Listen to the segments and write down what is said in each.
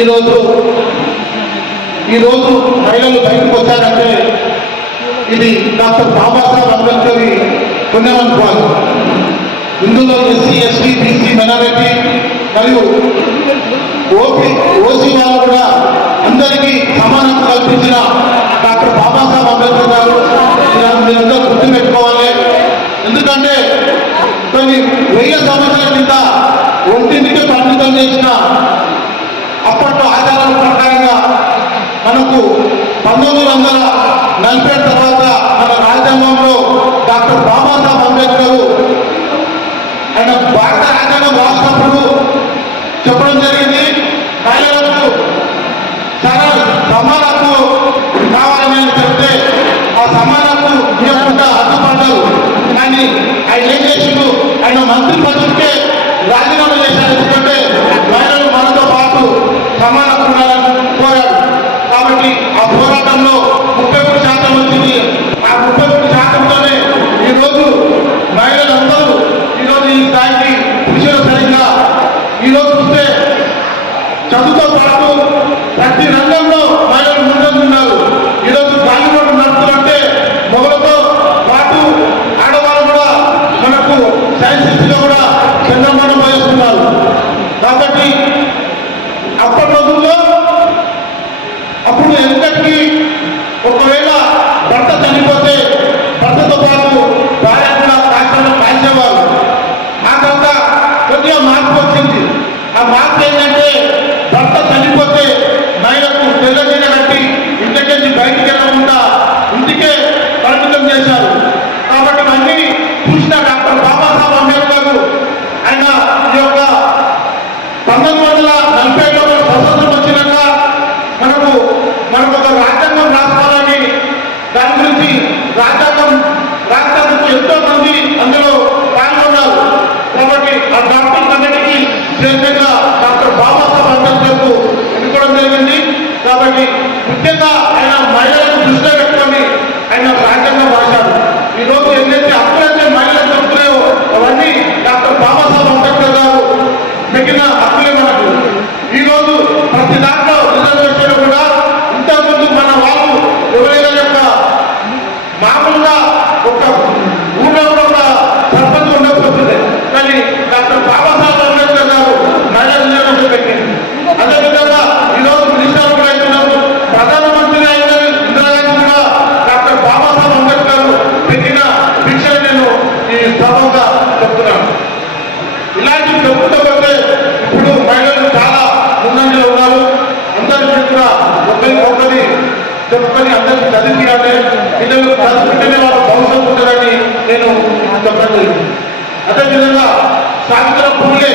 ఈరోజు ఈరోజు మహిళలు బయటకు వచ్చారంటే ఇది డాక్టర్ బాబాసాహెబ్ అంబేద్కర్ పుణ్యమనుకోవాలి ఇందులో ఎస్సీ ఎస్టీ బీసీ మైనారిటీ మరియు ఓపీ ఓసీ వాళ్ళు కూడా అందరికీ సమానం కల్పించిన డాక్టర్ బాబాసాహెబ్ అంబేద్కర్ గారు. ఇలా మీరందరూ గుర్తుపెట్టుకోవాలి. ఎందుకంటే కొన్ని వెయ్యి సంవత్సరాల కింద ఒంటింటికి పరిమితం చేసిన పంతొమ్మిది వందల నలభై తర్వాత మన రాజ్యాంగంలో డాక్టర్ బాబాసాహెబ్ అంబేద్కర్ ఆయన భారత రాజ్యాంగం రాసినప్పుడు చెప్పడం జరిగింది. మహిళలకు సరే సమాన హక్కు కావాలని చెప్తే ఆ సమాన హక్కు ఇవ్వకుండా అడ్డుపడ్డారు కానీ ఆయన ఏం చేసిండు? ఆయన మంత్రి పదవికే రాజీనామా చేశారు. ఎందుకంటే మహిళలు మనతో పాటు సమాన హక్కు ఉండాలని కోరాడు కాబట్టి ఆ పోరాటంలో ముప్పై మూడు శాతం వచ్చింది. ఆ ముప్పై మూడు శాతంతోనే ఈరోజు మహిళలందరూ ఈరోజు ఈ స్థాయికి విషయం సరిగ్గా ఈరోజు చూస్తే చదువుతో పాటు ప్రతి రంగంలో మహిళలు ముందున్నారు ఈరోజు గాలిలోకి నడుపుతుంటే మొగలతో పాటు ఆడవాళ్ళు కూడా మనకు సైన్స్ సిటీలో కూడా చంద్రమానం వహిస్తున్నారు కాబట్టి అప్పటి రోజు అప్పుడు ఎంతకి ఒకవేళ భర్త చనిపోతే భర్తతో పాటు భార్య కూడా కాకుండా కాల్చేవారు ఆ తర్వాత కొద్దిగా మార్పు వచ్చింది ఆ మార్పు ఏంటంటే భర్త చనిపోతే మహిళకు తెల్లజీన కట్టి ఇంటికెళ్ళి బయటికి వెళ్ళకుండా ఇంటికే పరిమితం చేశారు కాబట్టి ఇవన్నీ చూసిన డాక్టర్ బాబాసాహెబ్ అంబేద్కర్ ఆయన ఈ యొక్క పంతొమ్మిది వందల నలభై వచ్చినాక మనకు ఒక రాజ్యాంగం రాసుకోవాలని దాని గురించి రాజ్యాంగం రాష్ట్రానికి ఎంతో మంది అందులో పాల్గొన్నారు కాబట్టి ఆ డాక్టర్ కమిటీకి చైర్మన్గా డాక్టర్ బాబాసాహెబ్ అంబేద్కర్కు ఎన్నుకోవడం జరిగింది కాబట్టి ముఖ్యంగా ఆయన మహిళలను దృష్టిలో పెట్టుకొని ఆయన రాజ్యాంగం రాశారు ఈ రోజు ఎన్నైతే హక్కులైతే మహిళలు చెప్తున్నాయో అవన్నీ డాక్టర్ బాబాసాహెబ్ అంబేద్కర్ గారు మిగిలిన హక్కులే మనకు ఈ రోజు ప్రతి దాంట్లో రిజర్వేషన్ కూడా ఇంతకుముందు మన వాళ్ళు ఎవరైనా యొక్క మామూలుగా ఒక ఊళ్ళో కూడా ఒక సర్పంచ్ ఉండకపోతుంది కానీ డాక్టర్ బాబాసాహెబ్ అంబేద్కర్ గారు మహిళా రిజర్వేషన్ పెట్టింది అదేవిధంగా ఈ రోజు మినిస్టర్ కూడా అవుతున్నారు ప్రధానమంత్రి అయిన ఇందిరాగాంధీ కూడా డాక్టర్ బాబాసాహెబ్ అంబేద్కర్ పెట్టిన భిక్షను నేను ఈ సభగా చెప్తున్నాను ఇలాంటి చెప్పుకుంటూ పోతే ఇప్పుడు మహిళలు చాలా ముందంజలో ఉన్నారు అందరికీ కూడా ఒకరి ఒకరి చెప్పుకొని అందరికీ చదివించాలి. పిల్లలు చదువుకుంటేనే వాళ్ళ భవిష్యత్తు ఉంటుందని నేను చెప్పడం జరిగింది అదేవిధంగా సాయంత్రం పూలే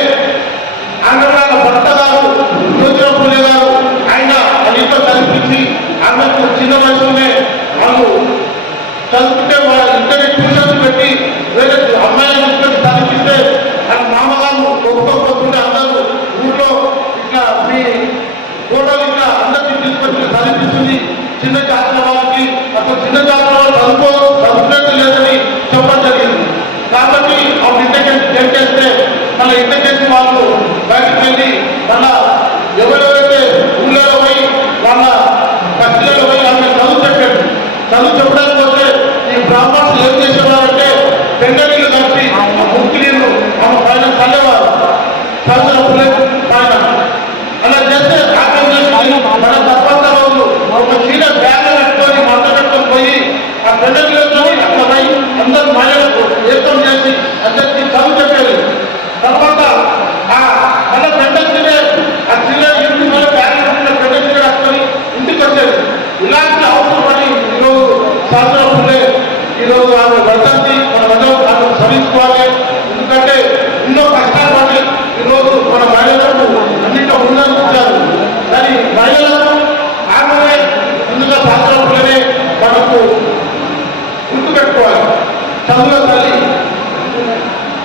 చంద్ర తల్లి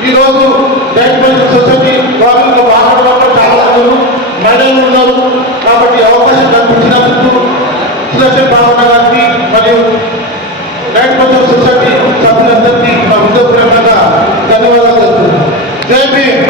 ఈరోజు డైరెక్ట్ సొసైటీ గవర్నమెంట్ మాట్లాడడంలో చాలా మంది మహిళలు ఉన్నారు. కాబట్టి అవకాశం కల్పించినందుకు సుదర్శన్ భావన గారికి మరియు డైరెక్ట్ సొసైటీ సభ్యులందరికీ మా హృదయపూర్వకంగా ధన్యవాదాలు తెలుపుతున్నాను జై భీమ్!